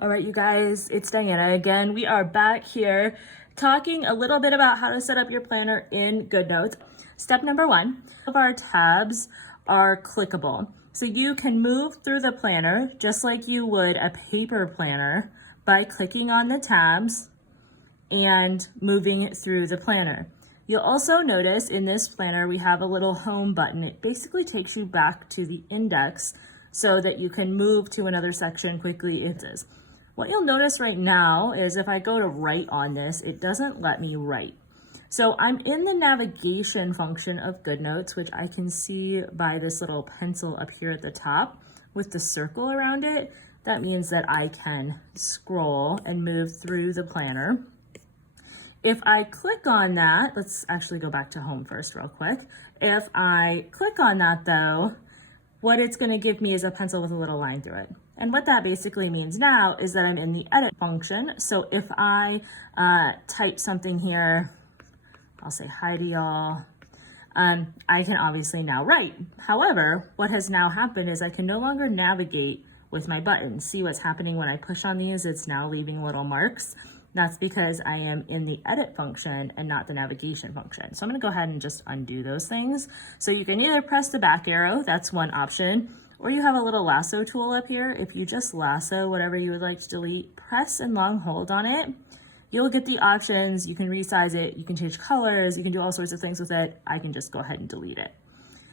All right, you guys, it's Diana again. We are back here talking a little bit about how to set up your planner in GoodNotes. Step number one, all of our tabs are clickable. So you can move through the planner just like you would a paper planner by clicking on the tabs and moving it through the planner. You'll also notice in this planner we have a little home button. It basically takes you back to the index so that you can move to another section quickly if it is. What you'll notice right now is if I go to write on this, it doesn't let me write. So I'm in the navigation function of GoodNotes, which I can see by this little pencil up here at the top with the circle around it. That means that I can scroll and move through the planner. If I click on that, let's actually go back to home first real quick. If I click on that though, what it's going to give me is a pencil with a little line through it. And what that basically means now is that I'm in the edit function. So if I type something here, I'll say hi to y'all, I can obviously now write. However, what has now happened is I can no longer navigate with my buttons. See what's happening when I push on these? It's now leaving little marks. That's because I am in the edit function and not the navigation function. So I'm gonna go ahead and just undo those things. So you can either press the back arrow, that's one option, or you have a little lasso tool up here. If you just lasso whatever you would like to delete, press and long hold on it, you'll get the options. You can resize it, you can change colors, you can do all sorts of things with it. I can just go ahead and delete it.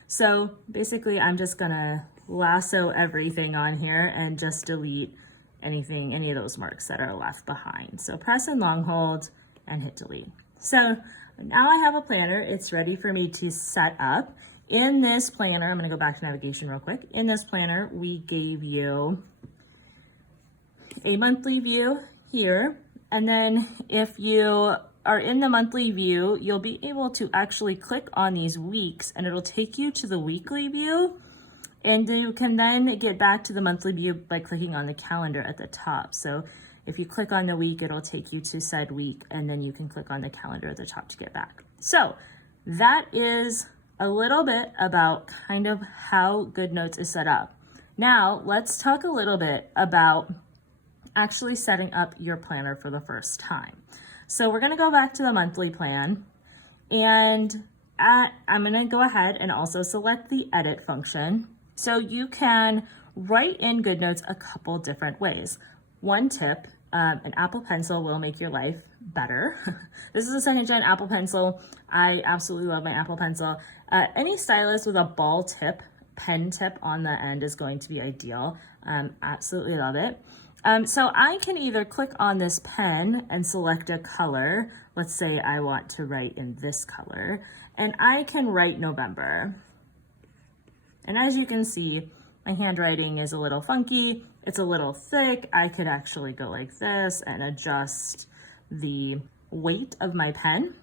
So basically I'm just gonna lasso everything on here and just delete any of those marks that are left behind. So press and long hold and hit delete. So now I have a planner. It's ready for me to set up. In this planner, I'm gonna go back to navigation real quick. In this planner, we gave you a monthly view here. And then if you are in the monthly view, you'll be able to actually click on these weeks and it'll take you to the weekly view. And you can then get back to the monthly view by clicking on the calendar at the top. So if you click on the week, it'll take you to said week, and then you can click on the calendar at the top to get back. So that is a little bit about kind of how GoodNotes is set up. Now let's talk a little bit about actually setting up your planner for the first time. So we're gonna go back to the monthly plan, and I'm gonna go ahead and also select the edit function. So you can write in GoodNotes a couple different ways. One tip, an Apple Pencil will make your life better. This is a second gen Apple Pencil. I absolutely love my Apple Pencil. Any stylus with a ball tip, pen tip on the end is going to be ideal. Absolutely love it. So I can either click on this pen and select a color. Let's say I want to write in this color, and I can write November. And as you can see, my handwriting is a little funky. It's a little thick. I could actually go like this and adjust the weight of my pen.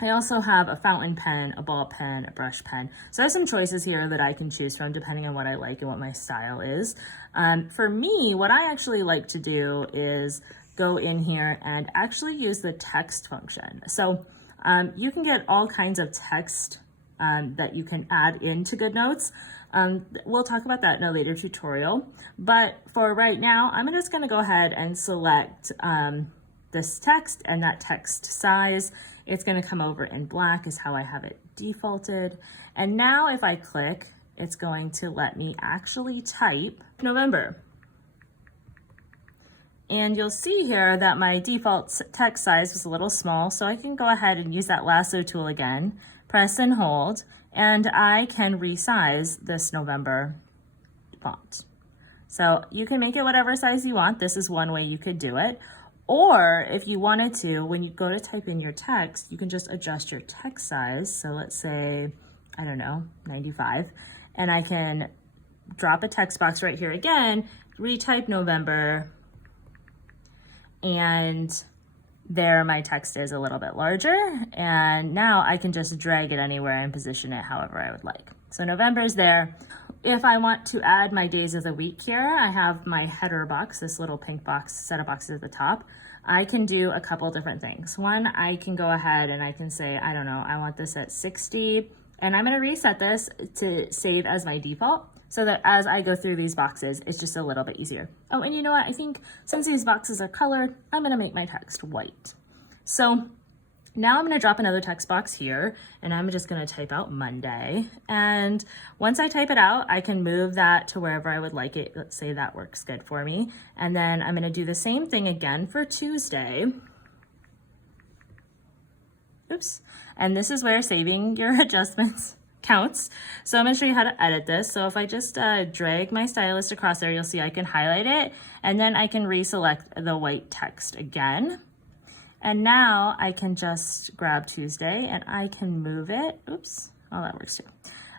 I also have a fountain pen, a ball pen, a brush pen. So I have some choices here that I can choose from depending on what I like and what my style is. For me, what I actually like to do is go in here and actually use the text function. So you can get all kinds of text that you can add into GoodNotes. We'll talk about that in a later tutorial, but for right now, I'm just gonna go ahead and select this text and that text size. It's gonna come over in black is how I have it defaulted. And now if I click, it's going to let me actually type November. And you'll see here that my default text size was a little small, so I can go ahead and use that lasso tool again, press and hold, and I can resize this November font. So you can make it whatever size you want. This is one way you could do it. Or if you wanted to, when you go to type in your text, you can just adjust your text size. So let's say, I don't know, 95, and I can drop a text box right here again, retype November, and there my text is a little bit larger, and now I can just drag it anywhere and position it however I would like. So November is there. If I want to add my days of the week here, I have my header box, this little pink box, set of boxes at the top. I can do a couple different things. One, I can go ahead and I can say, I don't know, I want this at 60, and I'm gonna reset this to save as my default. so that as I go through these boxes, it's just a little bit easier. Oh, and you know what? I think since these boxes are colored, I'm gonna make my text white. So now I'm gonna drop another text box here, and I'm just gonna type out Monday. And once I type it out, I can move that to wherever I would like it. Let's say that works good for me. And then I'm gonna do the same thing again for Tuesday. Oops. And this is where saving your adjustments counts. So I'm gonna show you how to edit this. So if I just drag my stylus across there, you'll see I can highlight it, and then I can reselect the white text again. And now I can just grab Tuesday and I can move it. Oops, oh, that works too.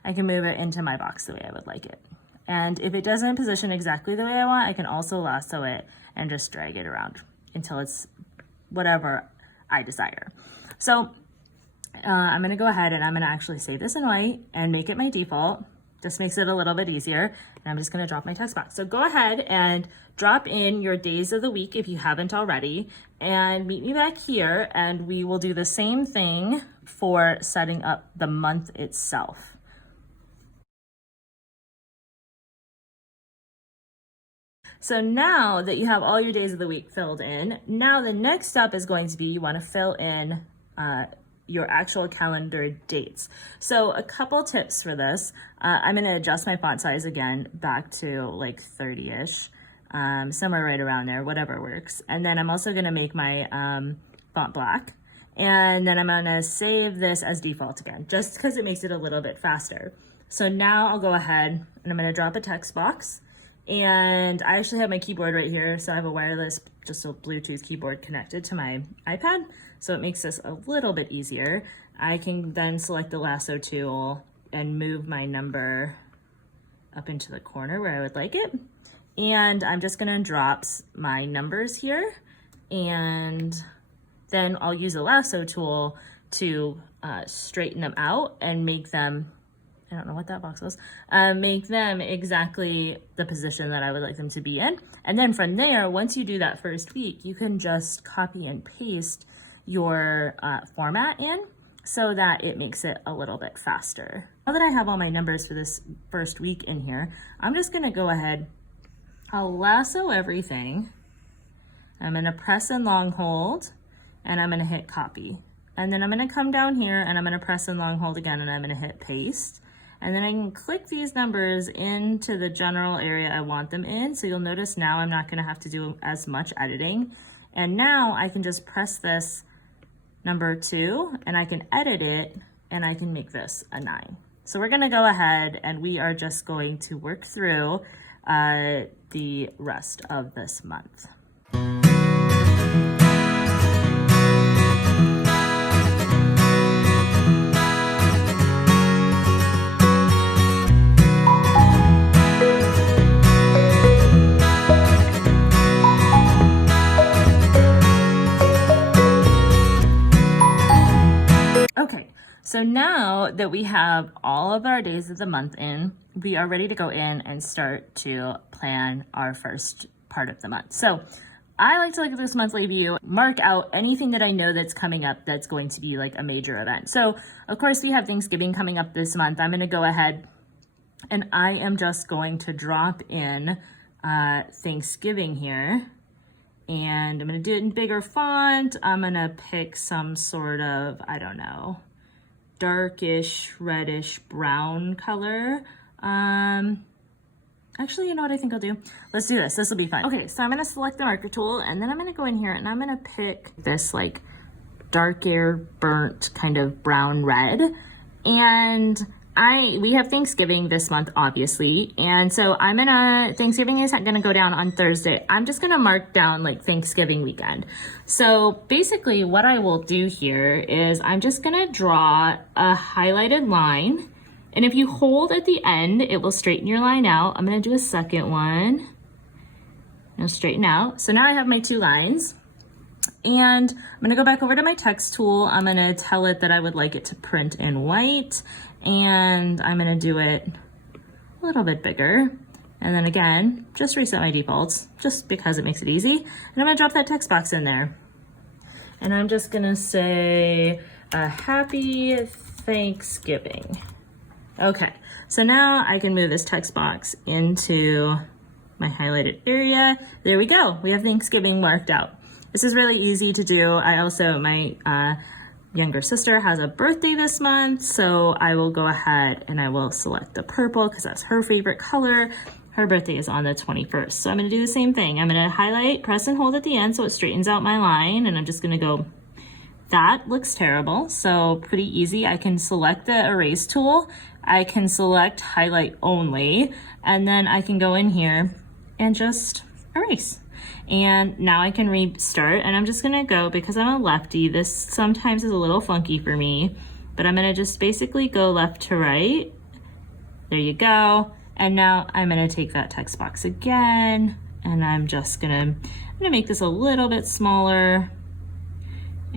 I can move it into my box the way I would like it. And if it doesn't position exactly the way I want, I can also lasso it and just drag it around until it's whatever I desire. So I'm gonna go ahead and I'm gonna actually save this in white and make it my default. Just makes it a little bit easier. And I'm just gonna drop my text box. So go ahead and drop in your days of the week if you haven't already, and meet me back here and we will do the same thing for setting up the month itself. So now that you have all your days of the week filled in, now the next step is going to be you wanna fill in your actual calendar dates. So a couple tips for this. I'm gonna adjust my font size again back to like 30-ish, somewhere right around there, whatever works. And then I'm also gonna make my font black. And then I'm gonna save this as default again, just because it makes it a little bit faster. So now I'll go ahead and I'm gonna drop a text box. And I actually have my keyboard right here. So I have a wireless, just a Bluetooth keyboard connected to my iPad. So it makes this a little bit easier. I can then select the lasso tool and move my number up into the corner where I would like it. And I'm just gonna drop my numbers here. And then I'll use the lasso tool to straighten them out and make them, I don't know what that box was, make them exactly the position that I would like them to be in. And then from there, once you do that first week, you can just copy and paste your format in so that it makes it a little bit faster. Now that I have all my numbers for this first week in here, I'm just gonna go ahead, I'll lasso everything. I'm gonna press and long hold, and I'm gonna hit copy. And then I'm gonna come down here and I'm gonna press and long hold again, and I'm gonna hit paste. And then I can click these numbers into the general area I want them in. So you'll notice now I'm not gonna have to do as much editing. And now I can just press this number 2 and I can edit it and I can make this a 9. So we're gonna go ahead and we are just going to work through the rest of this month. Okay, so now that we have all of our days of the month in, we are ready to go in and start to plan our first part of the month. So I like to look at this monthly view, mark out anything that I know that's coming up that's going to be like a major event. So of course we have Thanksgiving coming up this month. I'm gonna go ahead and I am just going to drop in Thanksgiving here. And I'm gonna do it in bigger font. I'm gonna pick some sort of, I don't know, darkish, reddish, brown color. Actually, you know what I think I'll do? Let's do this, this'll be fun. Okay, so I'm gonna select the marker tool and then I'm gonna go in here and I'm gonna pick this like darker, burnt kind of brown red. And we have Thanksgiving this month, obviously. And so Thanksgiving is gonna go down on Thursday. I'm just gonna mark down like Thanksgiving weekend. So basically what I will do here is I'm just gonna draw a highlighted line. And if you hold at the end, it will straighten your line out. I'm gonna do a second one. It'll straighten out. So now I have my 2 lines. And I'm gonna go back over to my text tool. I'm gonna tell it that I would like it to print in white. And I'm gonna do it a little bit bigger. And then again, just reset my defaults, just because it makes it easy. And I'm gonna drop that text box in there. And I'm just gonna say, happy Thanksgiving. Okay, so now I can move this text box into my highlighted area. There we go. We have Thanksgiving marked out. This is really easy to do. My younger sister has a birthday this month, so I will go ahead and I will select the purple because that's her favorite color. Her birthday is on the 21st. So I'm gonna do the same thing. I'm gonna highlight, press and hold at the end so it straightens out my line, and I'm just gonna go, that looks terrible. So pretty easy. I can select the erase tool. I can select highlight only, and then I can go in here and just erase. And now I can restart, and I'm just gonna go, because I'm a lefty, this sometimes is a little funky for me, but I'm gonna just basically go left to right. There you go. And now I'm gonna take that text box again, and I'm gonna make this a little bit smaller.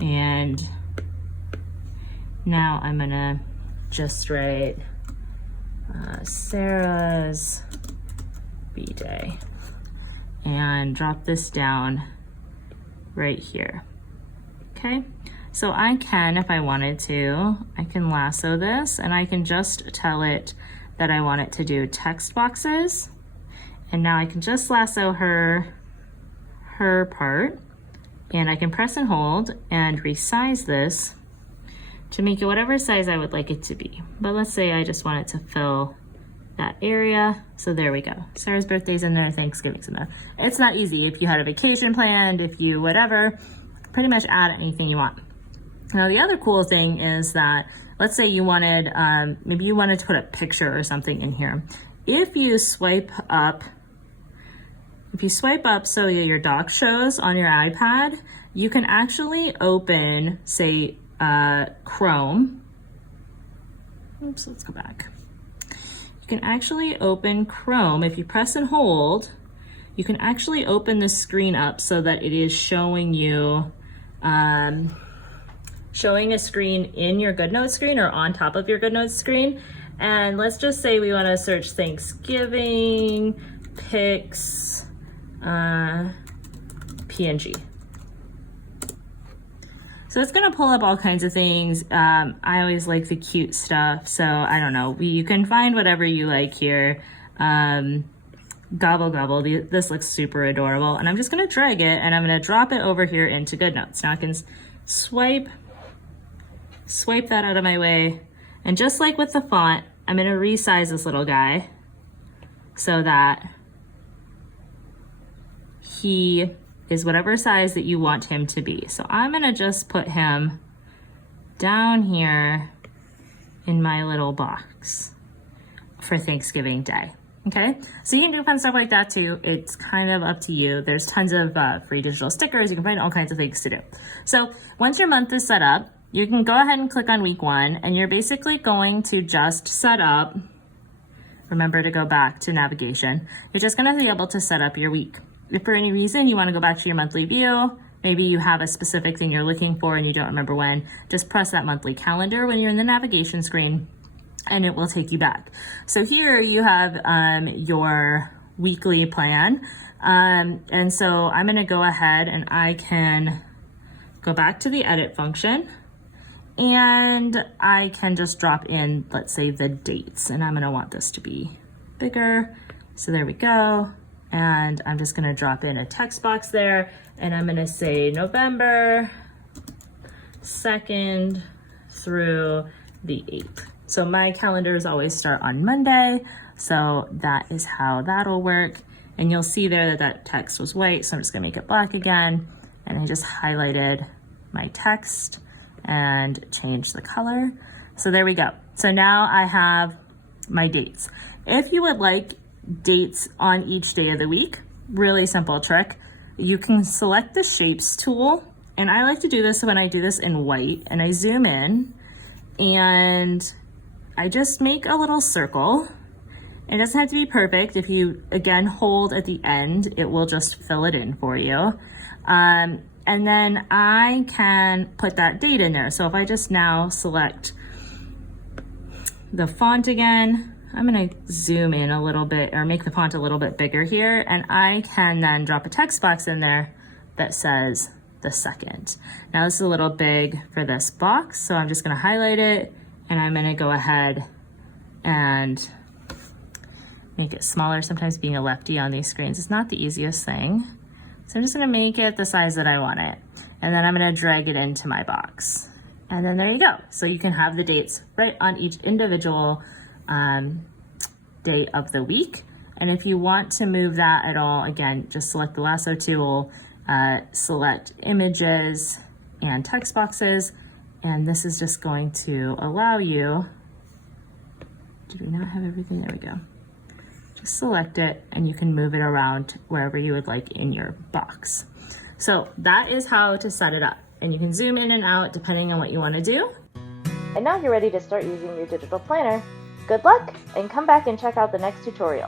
And now I'm gonna just write Sarah's B-Day and drop this down right here. Okay, so I can, if I wanted to, I can lasso this, and I can just tell it that I want it to do text boxes. And now I can just lasso her part, and I can press and hold and resize this to make it whatever size I would like it to be. But let's say I just want it to fill that area. So there we go. Sarah's birthday's in there, Thanksgiving's in there. It's not easy. If you had a vacation planned, if you whatever, pretty much add anything you want. Now the other cool thing is that, let's say you wanted, maybe you wanted to put a picture or something in here. If you swipe up so your dock shows on your iPad, you can actually open, say, Chrome. Oops, let's go back. You can actually open Chrome. If you press and hold, you can actually open the screen up so that it is showing you, showing a screen in your GoodNotes screen or on top of your GoodNotes screen. And let's just say we want to search Thanksgiving pics, PNG. So it's gonna pull up all kinds of things. I always like the cute stuff, so I don't know. You can find whatever you like here. Gobble gobble, this looks super adorable. And I'm just gonna drag it and I'm gonna drop it over here into GoodNotes. Now I can swipe that out of my way. And just like with the font, I'm gonna resize this little guy so that he is whatever size that you want him to be. So I'm gonna just put him down here in my little box for Thanksgiving Day, okay? So you can do fun stuff like that too. It's kind of up to you. There's tons of free digital stickers. You can find all kinds of things to do. So once your month is set up, you can go ahead and click on week 1, and you're basically going to just set up, remember to go back to navigation. You're just gonna be able to set up your week. If for any reason you want to go back to your monthly view, maybe you have a specific thing you're looking for and you don't remember when, just press that monthly calendar when you're in the navigation screen and it will take you back. So here you have your weekly plan. And so I'm going to go ahead and I can go back to the edit function, and I can just drop in, let's say, the dates, and I'm going to want this to be bigger. So there we go. And I'm just gonna drop in a text box there, and I'm gonna say November 2nd through the 8th. So my calendars always start on Monday, so that is how that'll work. And you'll see there that that text was white, so I'm just gonna make it black again, and I just highlighted my text and changed the color. So there we go. So now I have my dates. If you would like dates on each day of the week, really simple trick. You can select the shapes tool, and I like to do this when I do this in white, and I zoom in and I just make a little circle. It doesn't have to be perfect. If you again hold at the end, it will just fill it in for you. And then I can put that date in there. So if I just now select the font again, I'm gonna zoom in a little bit, or make the font a little bit bigger here, and I can then drop a text box in there that says the 2nd. Now this is a little big for this box, so I'm just gonna highlight it, and I'm gonna go ahead and make it smaller. Sometimes being a lefty on these screens is not the easiest thing. So I'm just gonna make it the size that I want it. And then I'm gonna drag it into my box. And then there you go. So you can have the dates right on each individual day of the week. And if you want to move that at all, again, just select the lasso tool, select images and text boxes. And this is just going to allow you, do we not have everything? There we go. Just select it and you can move it around wherever you would like in your box. So that is how to set it up. And you can zoom in and out depending on what you want to do. And now you're ready to start using your digital planner. Good luck, and come back and check out the next tutorial.